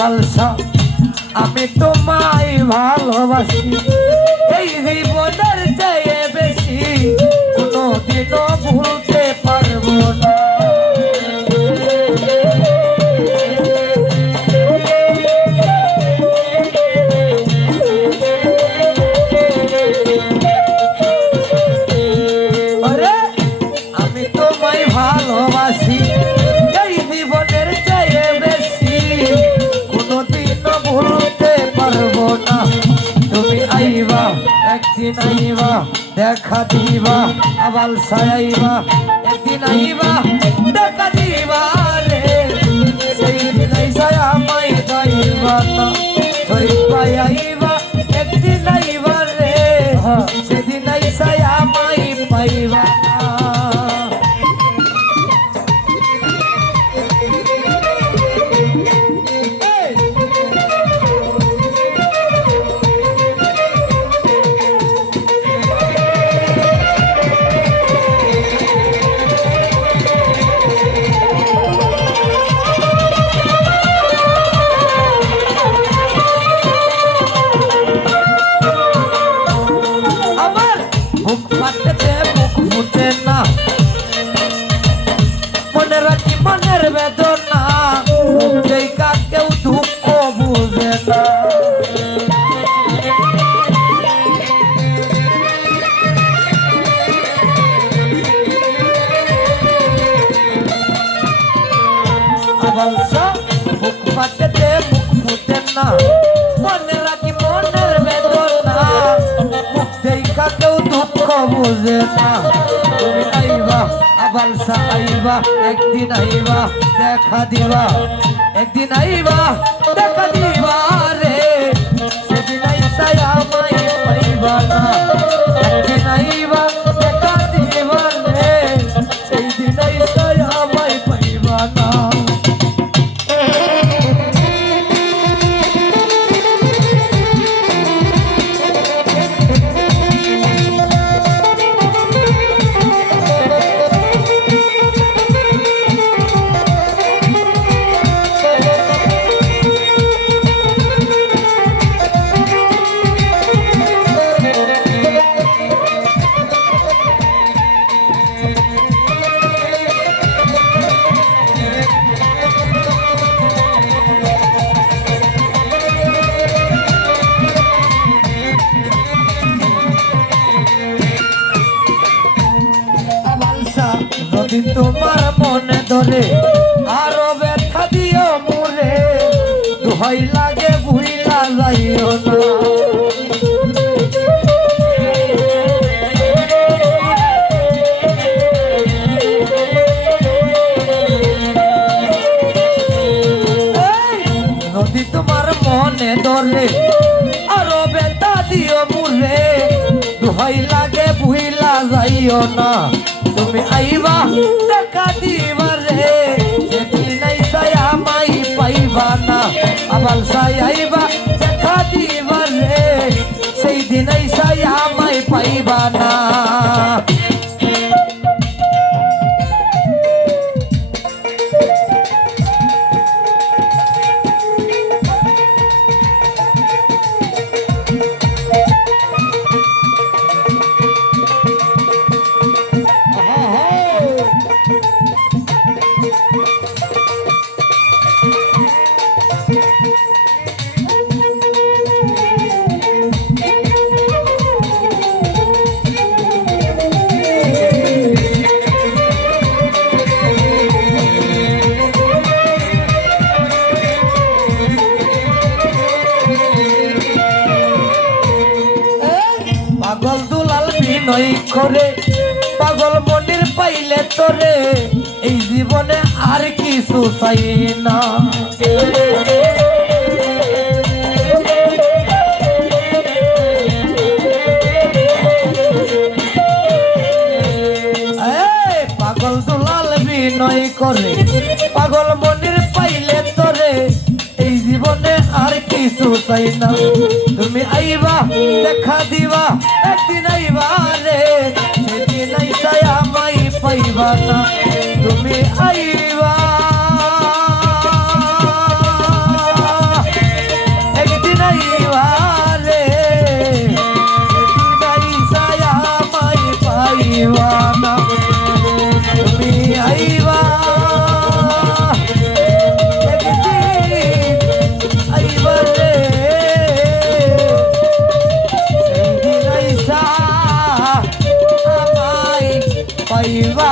আবালসা আমি তোমায় ভালোবাসি এই জীবনের চেয়ে বেশি কোনোদিনও ভুলতে পারবো না। আরে আমি তোমায় ভালোবাসি এই জীবনের চেয়ে বেশি কোনোদিনও ভুলতে পারবো না। তুমি আইবা একদিন আইবা দেখা দিবা আবালসা আইবা একদিন আইবা দেখা দিবা রে সেই দিন আইসা আমায় পাইবা না। ধরিবা আইবা একদিন আইবা রে সেদিন আইসা আমায় পাইবা না। মুখ ফাটতে মুখ ফুটে না মনে রাখি মনের বেদনা সেই কেউ দুঃখ বুঝে না। আবালসা মুখ ফাটতে মুখ ফুটে না মনে রাখি মনের বেদনা মুখ দেখা কেউ দুঃখ বুঝে না। তুমি আইবা আবালসা আইবা একদিন আইবা দেখা দিবা একদিন আইবা দেখা দিবা রে সেদিন আইসা আমায় পাইবা না। একদিন আইবা দেখা দিবা রে সেই দিন আইসা আমায় পাইবা না। যদি তোমার মনে ধরে আরো ব্যথা দিও মোরে দোহাই লাগে ভুইলা যাইও না। যদি তোমার মনে ধরে আরো ব্যথা দিও মোরে দোহাই লাগে ভুইলা যাইও না। তুমি আইবা দেখা দিবা রে সেদিন আইসা আমায় পাইবা না। আবালসা আইবা দেখা দিবা রে সেই দিন আইসা আমায় পাইবা না। পাগল দুলাল বিনয় করে পাগল মনির পাইলে তোরে এই জীবনে আর কিছু চাই না। পাগল দুলাল বিনয় করে পাগল মনির পাইলে তোরে এই জীবনে আর কিছু চাই না। তুমি আইবা দেখা দিবা একদিন আইবা রে সেদিন আইসা আমায় পাইবা না। তুমি আইবা আইবা না তুমি আইবা একদিন আইবা রে সেদিন আইসা আমায় পাইবা